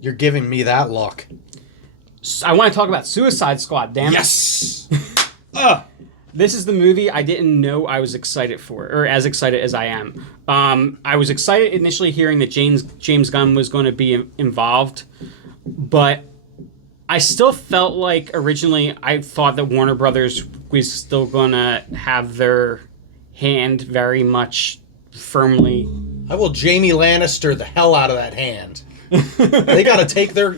You're giving me that look. I want to talk about Suicide Squad, damn it. Yes! This is the movie I didn't know I was excited for, or as excited as I am. I was excited initially hearing that James Gunn was going to be involved, but I still felt like originally I thought that Warner Brothers was still going to have their hand very much firmly. I will Jamie Lannister the hell out of that hand. They gotta take their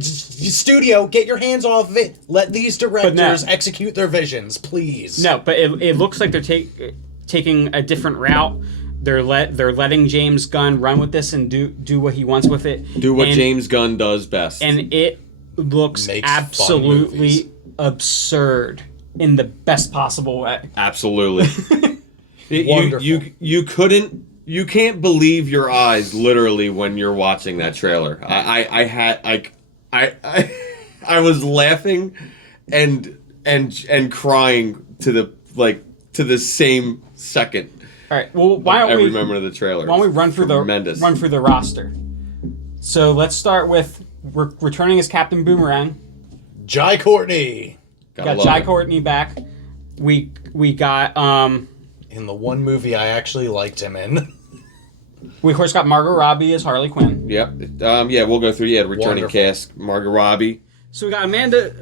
studio. Get your hands off of it. Let these directors execute their visions, please. No, but it looks like they're taking a different route. They're letting James Gunn run with this and do what he wants with it. Do what James Gunn does best. And it looks absolutely absurd in the best possible way. Absolutely. You can't believe your eyes literally when you're watching that trailer. I was laughing and crying to the same second. All right. Well, why don't every member of the trailer? Why don't we run through the roster? So let's start with returning as Captain Boomerang. Jai Courtney. Got Jai Courtney back. We got in the one movie I actually liked him in. We of course got Margot Robbie as Harley Quinn. Yep. We'll go through the returning cast. Margot Robbie. So we got Amanda.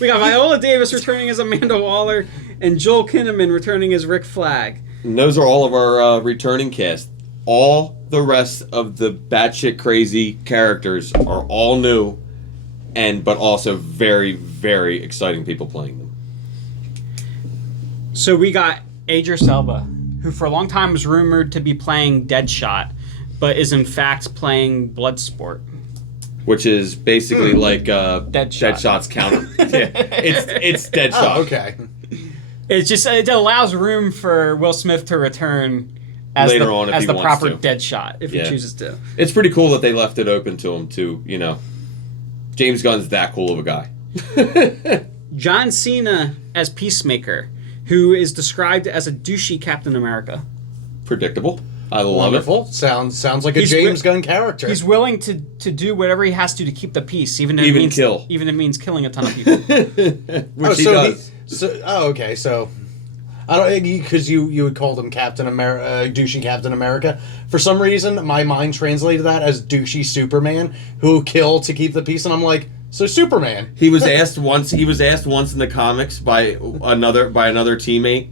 We got Viola Davis returning as Amanda Waller, and Joel Kinnaman returning as Rick Flag. And those are all of our returning cast. All the rest of the batshit crazy characters are all new, but also very, very exciting people playing them. So we got Idris Elba, who for a long time was rumored to be playing Deadshot, but is in fact playing Bloodsport. Which is basically like Deadshot's counter. Yeah, it's Deadshot. Oh, okay. It allows room for Will Smith to return as later on if as he the wants proper to. Deadshot if he chooses to. It's pretty cool that they left it open to him too. James Gunn's that cool of a guy. John Cena as Peacemaker, who is described as a douchey Captain America. Predictable. I love Wonderful. it. Sounds like a James Gunn character. He's willing to do whatever he has to keep the peace, even if it means killing a ton of people. Which he does. Okay. So, I don't because you would call him Captain America, douchey Captain America. For some reason, my mind translated that as douchey Superman who kill to keep the peace, and I'm like, so Superman. He was asked once in the comics by another teammate,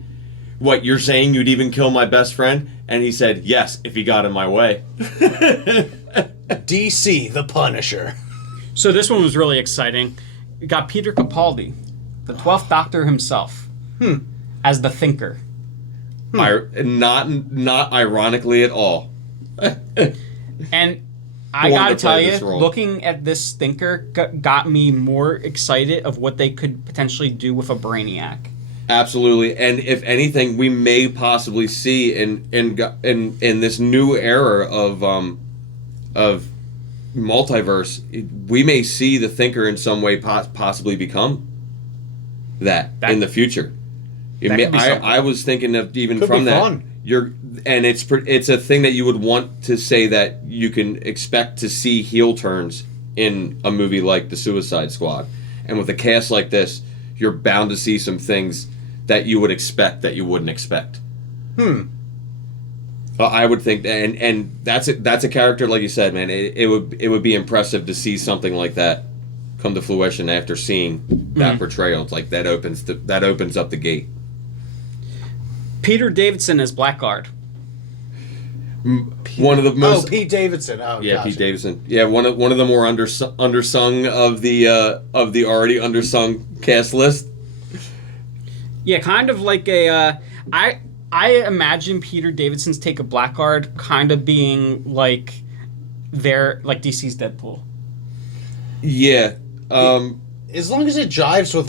"What, you're saying you'd even kill my best friend?" And he said, "Yes, if he got in my way." DC, the Punisher. So this one was really exciting. We got Peter Capaldi, the 12th Doctor himself, as the Thinker. Not ironically at all. And I gotta tell you, looking at this Thinker got me more excited of what they could potentially do with a Brainiac. Absolutely, and if anything, we may possibly see in this new era of multiverse, we may see the Thinker in some way possibly become that in the future. I was thinking of even could from be that. Fun. It's a thing that you would want to say that you can expect to see heel turns in a movie like The Suicide Squad, and with a cast like this, you're bound to see some things that you would expect that you wouldn't expect. I would think, and that's a character like you said, man. It would be impressive to see something like that come to fruition after seeing that portrayal. It's like that opens up the gate. Peter Davidson as Blackguard. One of the most. Pete Davidson. Oh, yeah, gotcha. Pete Davidson. Yeah, one of the more undersung of the already undersung cast list. Yeah, kind of like a. I imagine Peter Davidson's take of Blackguard kind of being like DC's Deadpool. Yeah. As long as it jives with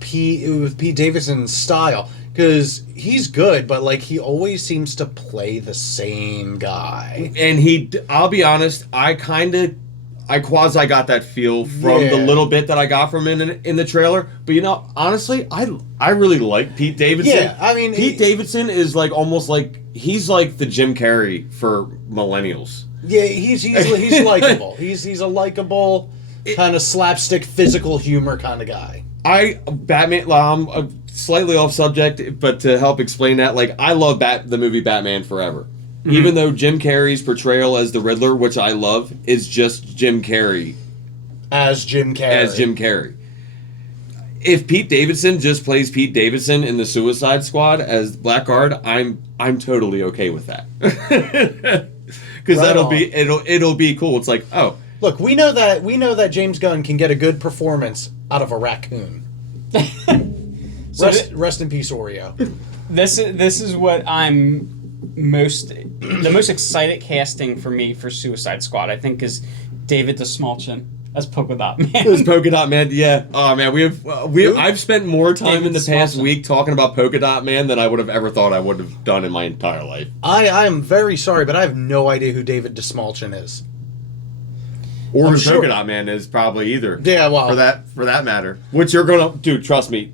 Pete Davidson's style. Because he's good, but he always seems to play the same guy. And I'll be honest, I quasi got that feel from the little bit that I got from him in the trailer. But honestly, I really like Pete Davidson. Yeah, I mean, Pete Davidson is almost like he's like the Jim Carrey for millennials. Yeah, he's likable. He's a likable kind of slapstick physical humor kind of guy. Batman. I'm slightly off subject, but to help explain that, like I love the movie Batman Forever. Mm-hmm. Even though Jim Carrey's portrayal as the Riddler, which I love, is just Jim Carrey. As Jim Carrey. If Pete Davidson just plays Pete Davidson in the Suicide Squad as Blackguard, I'm totally okay with that. Because it'll be cool. It's like, oh, look, we know that James Gunn can get a good performance out of a raccoon. Rest in peace, Oreo. This is what I'm the most excited casting for me for Suicide Squad, I think, is David Desmalchin as Polkadot Man. As Polkadot Man, yeah. Oh man, I've spent more time in the past week talking about Polkadot Man than I would have ever thought I would have done in my entire life. I am very sorry, but I have no idea who David Desmalchin is. Or who Polkadot Man is, probably either. Yeah, well, for that matter. Which you're gonna, dude. Trust me.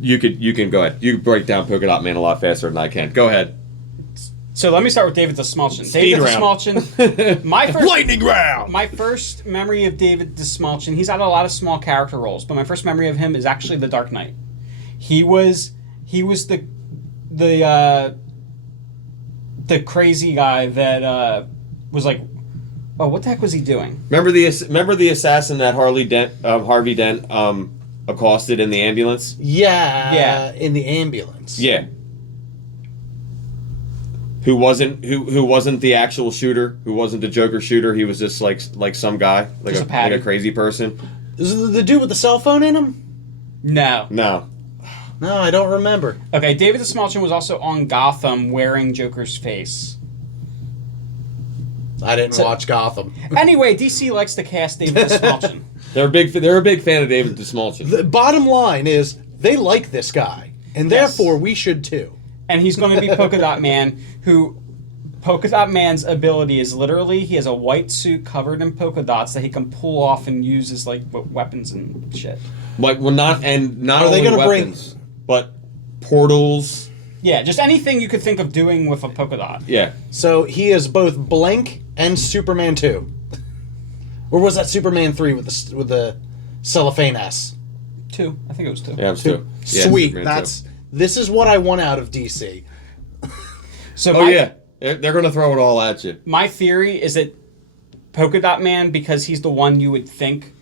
You can go ahead. You break down Polkadot Man a lot faster than I can. Go ahead. So let me start with David Desmalchin. David Desmalchin, lightning round. My first memory of David Desmalchin, he's had a lot of small character roles, but my first memory of him is actually The Dark Knight. He was the crazy guy that was like, oh, what the heck was he doing? Remember the assassin that Harvey Dent accosted in the ambulance? Yeah, in the ambulance. Yeah. Who wasn't the actual shooter? Who wasn't the Joker shooter? He was just like some guy, like a crazy person. Is it the dude with the cell phone in him? No, I don't remember. Okay, David Desmalchin was also on Gotham wearing Joker's face. I didn't watch Gotham. Anyway, DC likes to cast David Desmalchin. They're a big fan of David Desmalchin. The bottom line is they like this guy, and therefore we should too. And he's going to be Polkadot Man, who Polkadot Man's ability is literally he has a white suit covered in polka dots that he can pull off and use as like weapons and shit. Like, well, not only weapons, but portals. Yeah, just anything you could think of doing with a polka dot. Yeah. So he is both Blink and Superman 2. Or was that Superman 3 with the cellophane S? 2. I think it was 2. Yeah, it was 2. Yeah, sweet. This is what I want out of DC. So they're going to throw it all at you. My theory is that Polkadot Man, because he's the one you would think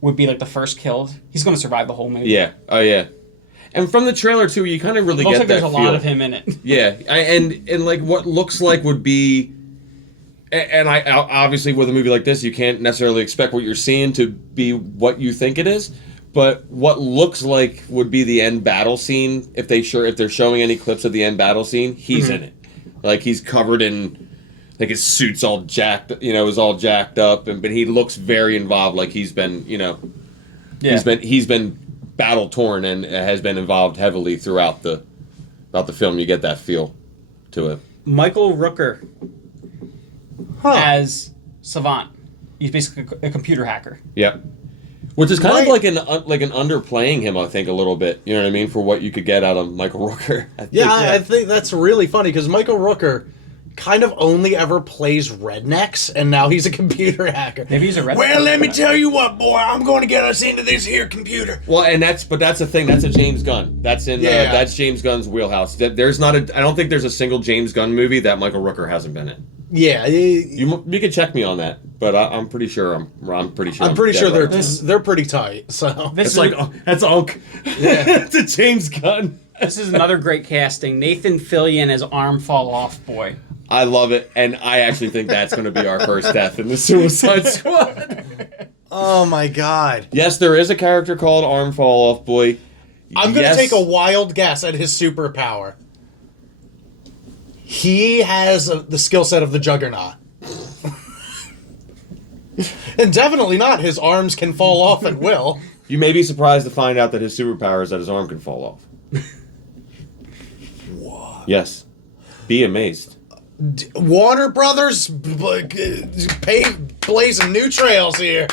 would be like the first killed, he's going to survive the whole movie. Yeah. Oh yeah. And from the trailer too, you kind of really get that there's feel. a lot of him in it. Yeah, and like what looks like would be, and I obviously with a movie like this, you can't necessarily expect what you're seeing to be what you think it is. But what looks like would be the end battle scene, if they're showing any clips of the end battle scene, he's in it. Like he's covered in, like his suit's all jacked, is all jacked up, but he looks very involved. Like he's been, he's been battle torn and has been involved heavily throughout the film. You get that feel to it. Michael Rooker as Savant. He's basically a computer hacker. Yep. Which is kind of like an underplaying him, I think, a little bit. You know what I mean? For what you could get out of Michael Rooker. I think that's really funny because Michael Rooker kind of only ever plays rednecks, and now he's a computer hacker. Maybe he's a redneck. Well, let me tell you what, boy, I'm going to get us into this here computer. Well, that's the thing. That's a James Gunn. That's James Gunn's wheelhouse. I don't think there's a single James Gunn movie that Michael Rooker hasn't been in. Yeah, you can check me on that, but I'm pretty sure I'm pretty sure they're pretty tight. So that's Unk. Yeah. It's a James Gunn. This is another great casting. Nathan Fillion as Arm Fall Off Boy. I love it, and I actually think that's going to be our first death in the Suicide Squad. Oh my god! Yes, there is a character called Arm Fall Off Boy. I'm going to take a wild guess at his superpower. He has the skill set of the Juggernaut. And definitely not his arms can fall off at will. You may be surprised to find out that his superpower is that his arm can fall off. What? Yes. Be amazed. Warner Brothers blazing new trails here.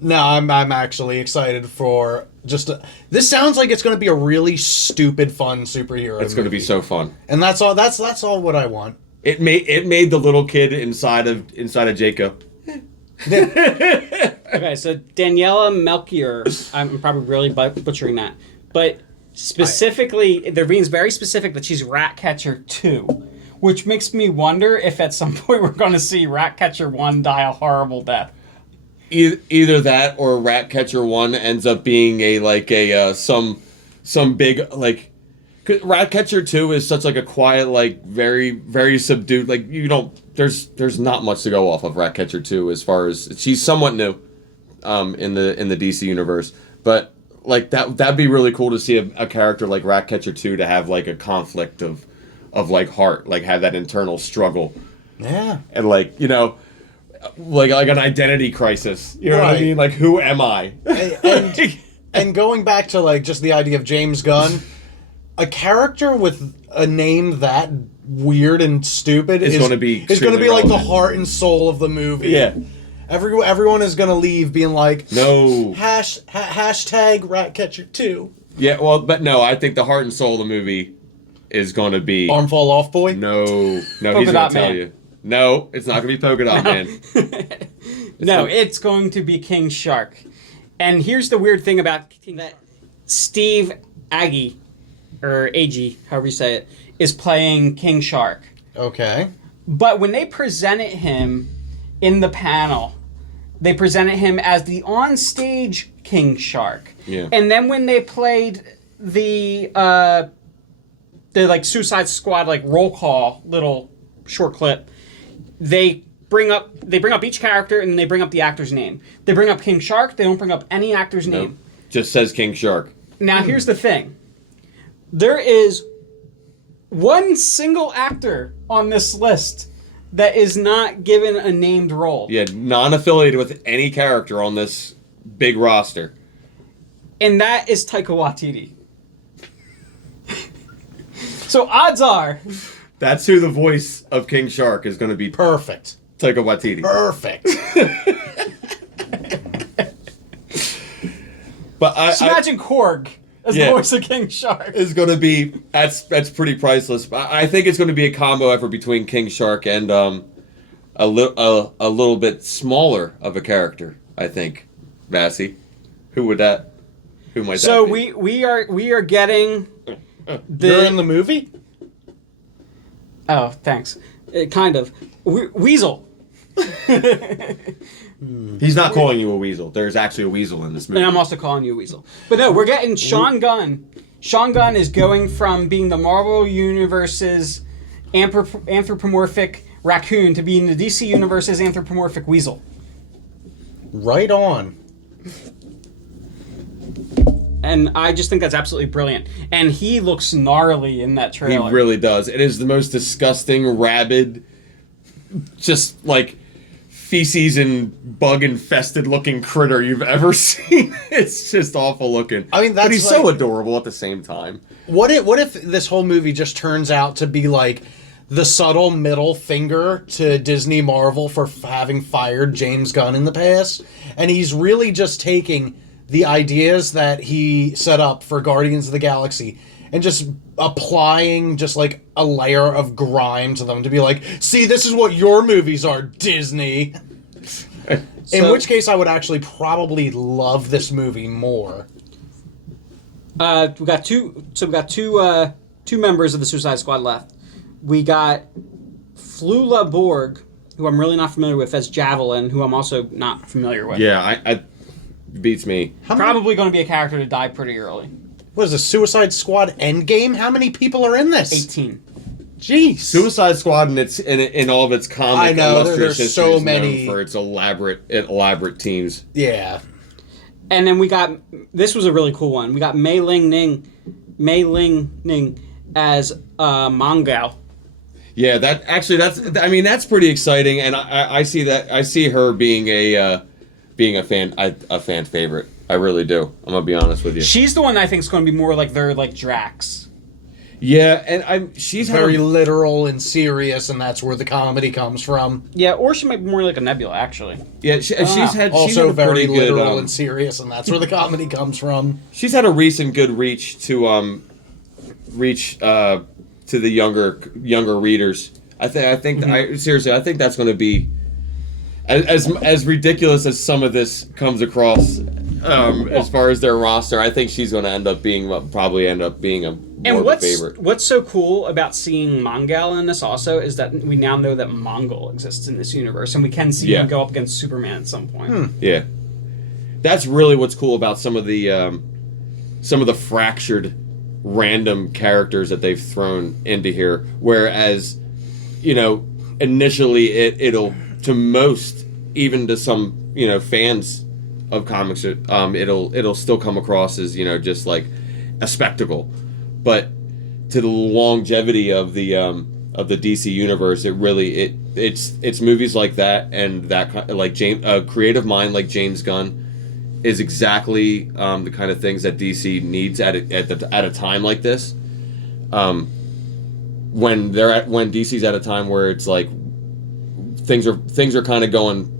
No, I'm actually excited for this sounds like it's going to be a really stupid, fun superhero. It's going to be so fun, and that's all. That's all what I want. It made the little kid inside of Jacob. Okay, so Daniela Melchior, I'm probably really butchering that, but specifically, they're being very specific that she's Ratcatcher 2, which makes me wonder if at some point we're going to see Ratcatcher 1 die a horrible death. Either that or Ratcatcher 1 ends up being some big, like, 'cause Ratcatcher 2 is such like a quiet, like, very, very subdued, like, you don't, there's not much to go off of Ratcatcher 2 as far as, she's somewhat new in the DC universe, but like that'd be really cool to see a character like Ratcatcher 2 to have like a conflict of like heart, like have that internal struggle. Yeah. And like, you know, like an identity crisis. You know what I mean? Like, who am I? And going back to like just the idea of James Gunn, a character with a name that weird and stupid is going to be like the heart and soul of the movie. Yeah. Everyone is going to leave being like, no. Hashtag Ratcatcher 2. Yeah, well, but no, I think the heart and soul of the movie is going to be... Arm Fall Off Boy? No, he's going to tell you. No, it's not going to be Polkadot Man. No, it's going to be King Shark. And here's the weird thing about that Steve Agee, or Agee, however you say it, is playing King Shark. Okay. But when they presented him in the panel, they presented him as the on-stage King Shark. Yeah. And then when they played the like Suicide Squad like roll call little short clip, they bring up each character and they bring up the actor's name. They bring up King Shark. They don't bring up any actor's name. Just says King Shark. Now here's the thing. There is one single actor on this list that is not given a named role. Yeah, non-affiliated with any character on this big roster. And that is Taika Waititi. So odds are... That's who the voice of King Shark is going to be. Perfect. Taika Waititi. Perfect. But just imagine Korg as the voice of King Shark. Is going to be... That's pretty priceless. I think it's going to be a combo effort between King Shark and a little bit smaller of a character, I think. Vassy. Who might that be? So we are getting... You're in the movie? Oh, thanks. Kind of. Weasel. He's not calling you a weasel. There's actually a weasel in this movie. And I'm also calling you a weasel. But no, we're getting Sean Gunn. Sean Gunn is going from being the Marvel Universe's anthropomorphic raccoon to being the DC Universe's anthropomorphic weasel. Right on. And I just think that's absolutely brilliant. And he looks gnarly in that trailer. He really does. It is the most disgusting, rabid, just like feces and bug-infested looking critter you've ever seen. It's just awful looking. I mean, that's but he's so adorable at the same time. What if this whole movie just turns out to be like the subtle middle finger to Disney Marvel for having fired James Gunn in the past, and he's really just taking the ideas that he set up for Guardians of the Galaxy and just applying just like a layer of grime to them to be like, see, this is what your movies are, Disney. In which case I would actually probably love this movie more. We got two members of the Suicide Squad left. We got Flula Borg, who I'm really not familiar with, as Javelin, who I'm also not familiar with. Yeah, I beats me. Probably going to be a character to die pretty early. What is this, Suicide Squad Endgame? How many people are in this? 18. Jeez. Suicide Squad in all of its comic I know, illustrious there's history so is many known for its elaborate teams. Yeah. And then we got, this was a really cool one. We got Mei Ling Ning as Mongao. Yeah, that's pretty exciting, and I see that. I see her being a fan favorite. I really do. I'm gonna be honest with you. She's the one I think is going to be more like their like Drax. Yeah, and she's very literal and serious, and that's where the comedy comes from. Yeah, or she might be more like a Nebula, actually. Yeah, she's had very good, literal and serious, and that's where the comedy comes from. She's had a recent good reach to the younger readers. I think seriously, I think that's going to be as ridiculous as some of this comes across. As far as their roster, I think she's going to end up being a more of a favorite. What's so cool about seeing Mongal in this also is that we now know that Mongol exists in this universe, and we can see him go up against Superman at some point. Yeah, that's really what's cool about some of the fractured, random characters that they've thrown into here. Whereas, initially it'll to most, even to some fans of comics, it'll still come across as just like a spectacle, but to the longevity of the DC universe, it's movies like that, and that like a creative mind like James Gunn is exactly the kind of things that DC needs at a time like this, when DC's at a time where it's like things are kind of going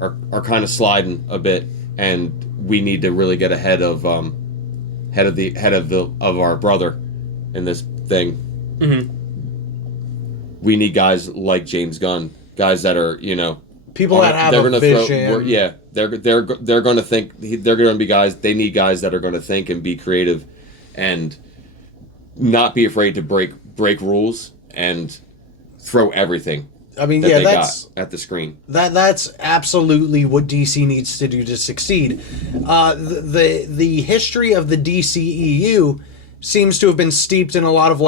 are kind of sliding a bit, and we need to really get ahead of our brother in this thing. We need guys like James Gunn, guys that are people that have a vision. They're going to think. They're going to be guys. They need guys that are going to think and be creative, and not be afraid to break rules and throw everything. I mean, that's got at the screen. That's absolutely what DC needs to do to succeed. The history of the DCEU seems to have been steeped in a lot of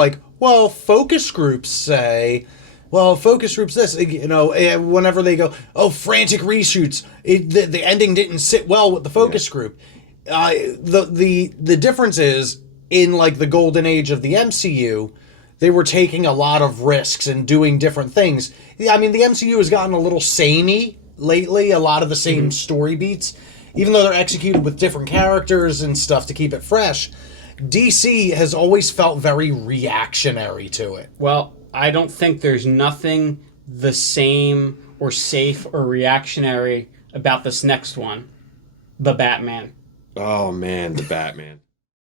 focus groups say, focus groups this, whenever they go, frantic reshoots, the ending didn't sit well with the focus group. The difference is, in the golden age of the MCU, they were taking a lot of risks and doing different things. I mean, the MCU has gotten a little samey lately, a lot of the same story beats, even though they're executed with different characters and stuff to keep it fresh. DC has always felt very reactionary to it. Well, I don't think there's nothing the same or safe or reactionary about this next one, the Batman. Oh man, the Batman.